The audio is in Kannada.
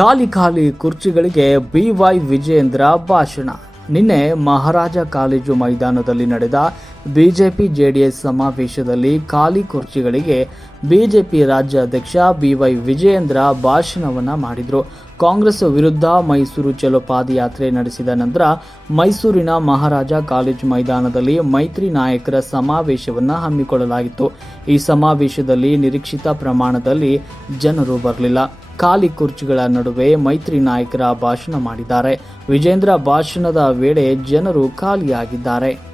ಖಾಲಿ ಖಾಲಿ ಕುರ್ಚಿಗಳಿಗೆ ಬಿವೈ ವಿಜಯೇಂದ್ರ ಭಾಷಣ. ನಿನ್ನೆ ಮಹಾರಾಜ ಕಾಲೇಜು ಮೈದಾನದಲ್ಲಿ ನಡೆದ ಬಿಜೆಪಿ ಜೆಡಿಎಸ್ ಸಮಾವೇಶದಲ್ಲಿ ಖಾಲಿ ಕುರ್ಚಿಗಳಿಗೆ ಬಿಜೆಪಿ ರಾಜ್ಯಾಧ್ಯಕ್ಷ ಬಿವೈ ವಿಜಯೇಂದ್ರ ಭಾಷಣವನ್ನ ಮಾಡಿದರು. ಕಾಂಗ್ರೆಸ್ ವಿರುದ್ಧ ಮೈಸೂರು ಚಲೋ ಪಾದಯಾತ್ರೆ ನಡೆಸಿದ ನಂತರ ಮೈಸೂರಿನ ಮಹಾರಾಜ ಕಾಲೇಜು ಮೈದಾನದಲ್ಲಿ ಮೈತ್ರಿ ನಾಯಕರ ಸಮಾವೇಶವನ್ನು ಹಮ್ಮಿಕೊಳ್ಳಲಾಗಿತ್ತು. ಈ ಸಮಾವೇಶದಲ್ಲಿ ನಿರೀಕ್ಷಿತ ಪ್ರಮಾಣದಲ್ಲಿ ಜನರು ಬರಲಿಲ್ಲ. ಖಾಲಿ ಕುರ್ಚಿಗಳ ನಡುವೆ ಮೈತ್ರಿ ನಾಯಕರ ಭಾಷಣ ಮಾಡಿದ್ದಾರೆ. ವಿಜೇಂದ್ರ ಭಾಷಣದ ವೇಳೆ ಜನರು ಖಾಲಿಯಾಗಿದ್ದಾರೆ.